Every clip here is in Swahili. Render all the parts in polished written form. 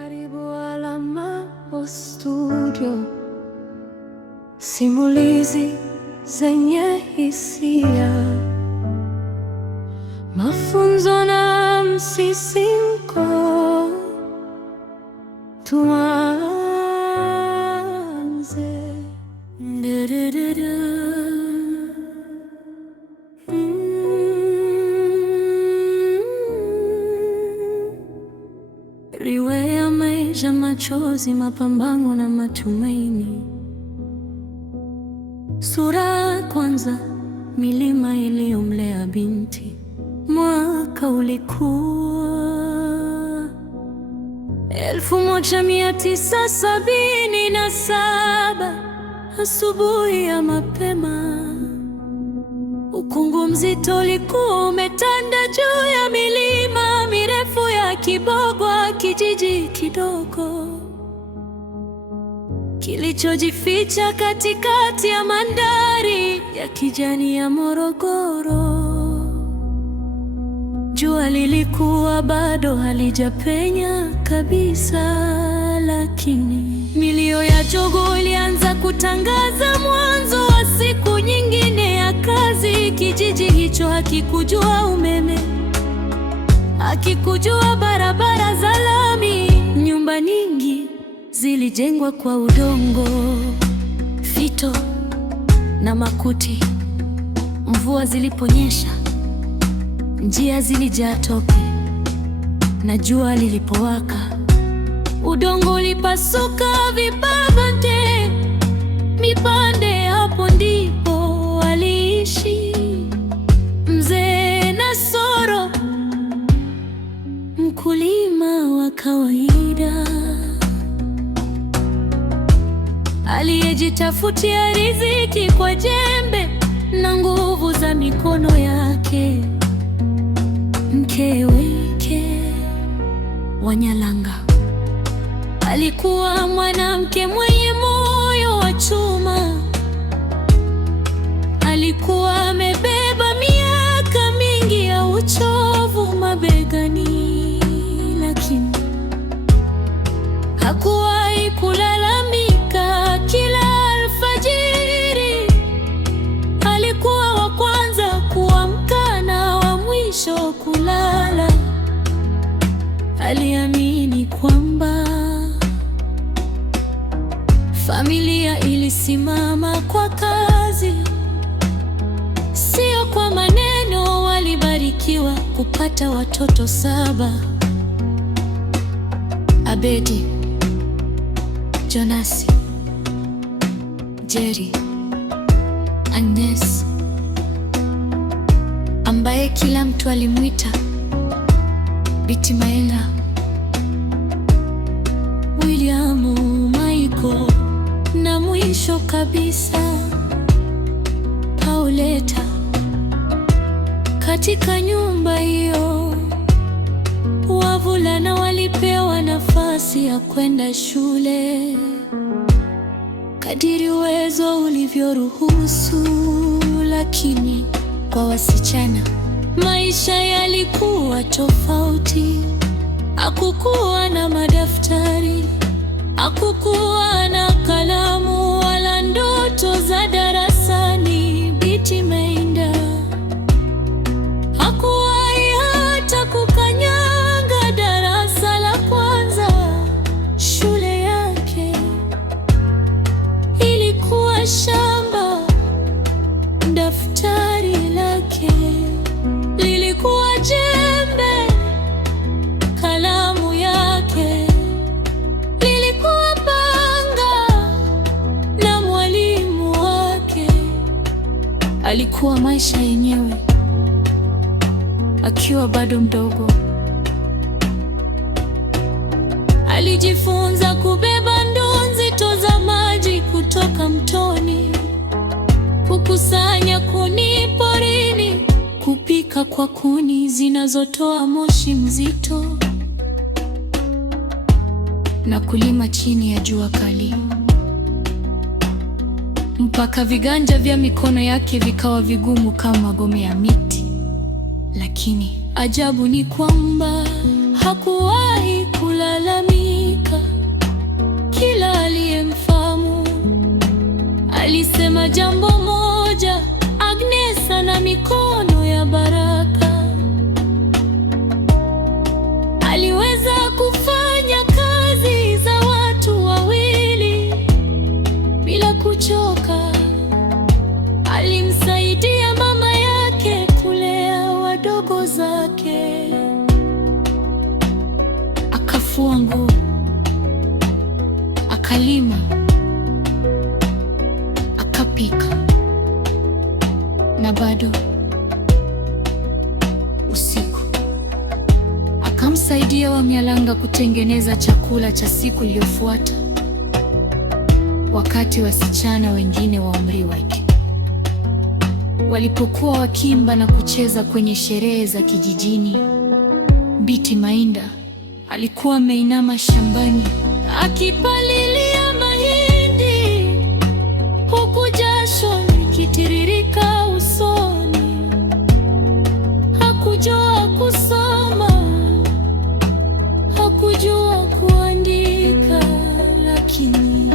Karibu Alama Studio, simulizi zenye hisia, mafunzo na msisimko. Tuanze. Riwaya ya maisha, machozi, mapambano na matumaini. Sura ya kwanza, milima iliyomlea binti. Mwaka ulikuwa 1977. Asubuhi ya mapema, ukungu mzito ulikuwa umetanda juu ya milima mirefu ya Kibogwa, kijiji kidogo kilichojificha katikati ya mandhari ya kijani ya Morogoro. Jua lilikuwa bado halijapenya kabisa, lakini milio ya jogoo ilianza kutangaza mwanzo wa siku nyingine ya kazi. Kijiji hicho hakikujua umeme, hakikujua barabara za lami. Nyumba nyingi zilijengwa kwa udongo, fito na makuti. Mvua ziliponyesha, njia zilijaa tope, na jua lilipowaka, udongo ulipasuka vipande mipande. Hapo ndipo waliishi Mzee Nasoro, mkulima wa kawaida aliyejitafutia riziki kwa jembe na nguvu za mikono yake. Mkeweke Wanyalanga alikuwa mwanamke mwenye moyo wa chuma. Alikuwa amebeba miaka mingi ya uchovu mabegani, lakini hakuwahi kulalamika. Kila alfajiri alikuwa wa kwanza kuamka na wa mwisho kulala. Aliamini kwamba familia ilisimama kwa kazi, sio kwa maneno. Walibarikiwa kupata watoto 7: Abedi, Jonasi, Jerry, Agnes, ambaye kila mtu alimwita Biti Maela, William, Michael, na mwisho kabisa Pauleta. Katika nyumba hiyo, wavulana walipewa nafasi ya kwenda shule kadiri uwezo ulivyoruhusu, lakini kwa wasichana maisha yalikuwa tofauti. Hakukuwa na madaftari, hakukuwa na kalamu wala ndoto za darasani. Biti Maenda hakuwahi hata kukanyanga darasa la kwanza. Shule yake ilikuwa shamba, daftari lake lilikuwa jembe, kalamu yake lilikuwa panga, na mwalimu wake alikuwa maisha yenyewe. Akiwa bado mdogo, alijifunza kubeba ndoo nzito za maji kutoka mtoni, kukusanya kuni porini, kupika kwa kuni zinazotoa moshi mzito, na kulima chini ya jua kali, mpaka viganja vya mikono yake vikawa vigumu kama magome ya miti. Lakini ajabu ni kwamba hakuwahi kulalamika. akafua nguo, akalima, akapika, na bado usiku akamsaidia Wamyalanga kutengeneza chakula cha siku iliyofuata. Wakati wasichana wengine wa umri wake walipokuwa wakiimba na kucheza kwenye sherehe za kijijini, Binti Mainda alikuwa ameinama shambani akipalilia mahindi, huku jasho likitiririka usoni. Hakujua kusoma, hakujua kuandika, lakini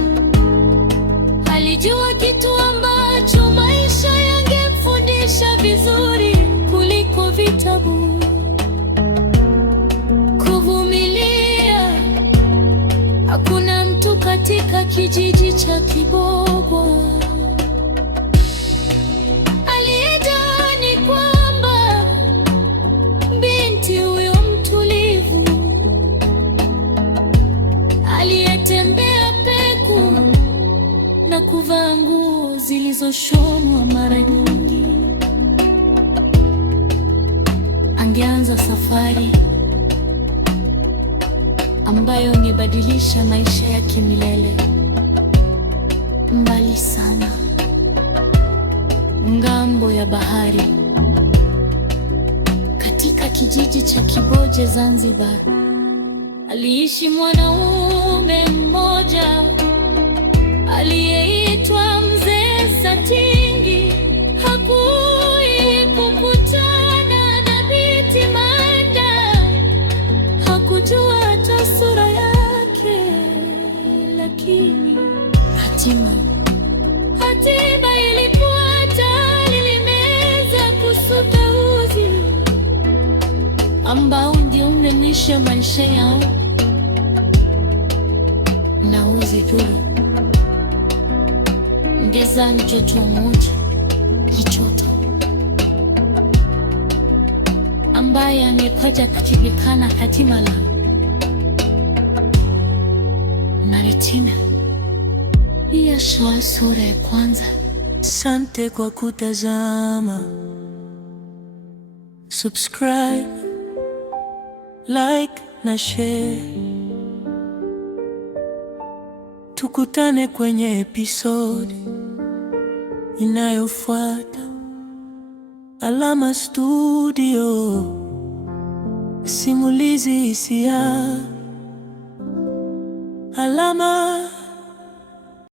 alijua kitu ambacho maisha yangemfundisha vizuri kuliko vitabu: kuvumilia. Hakuna mtu katika kijiji cha Kibogwa aliyedhani kwamba binti huyo mtulivu, aliyetembea peku na kuvaa nguo zilizoshonwa mara nyingi, angeanza safari ambayo ingebadilisha maisha yake milele. Mbali sana, ngambo ya bahari, katika kijiji cha Kiboje, Zanzibar, aliishi mwanaume mmoja aliyeitwa Mzee Satingi. Hakuwahi kukutana na Binti Mainda, hakujua hata sura yake, lakini hatima ilifuata. Lilimeza kusuka uzi ambao ndio unganisha maisha yao na uzi tu. Ngeza mtoto mmoja mtoto ambaye amekuja kujulikana hatima la Maritina. Ya sura ya kwanza. Asante kwa kutazama. Subscribe, like na share. Tukutane kwenye episode inayofuata. Alama Studio, simulizi hisia. Alama